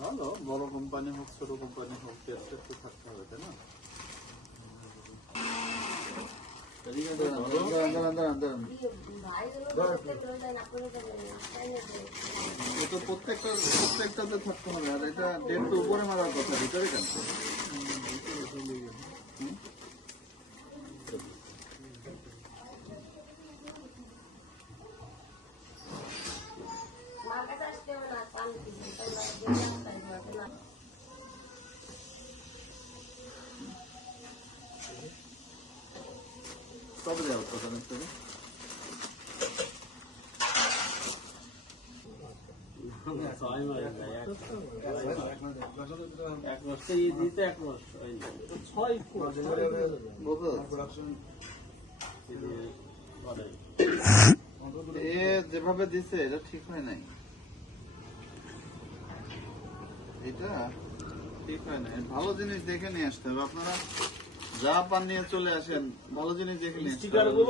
ভালো, বড় কোম্পানি হোক ছোট কোম্পানি হোক টেস্ট একটু থাকতে হবে, তাই না? প্রত্যেকটাতে থাকতে হবে, আর এটা ডেট তো উপরে মারার কথা, ভিতরে কেন? কবে দেওয়ার কথা নাকি? যেভাবে দিছে এটা ঠিক হয় নাই, এটা ঠিক হয় নাই। ভালো জিনিস দেখে নিয়ে আসতে হবে। আপনারা যা পান নিয়ে চলে আসেন, ভালো জিনিস দেখে নিয়ে আসতে হবে।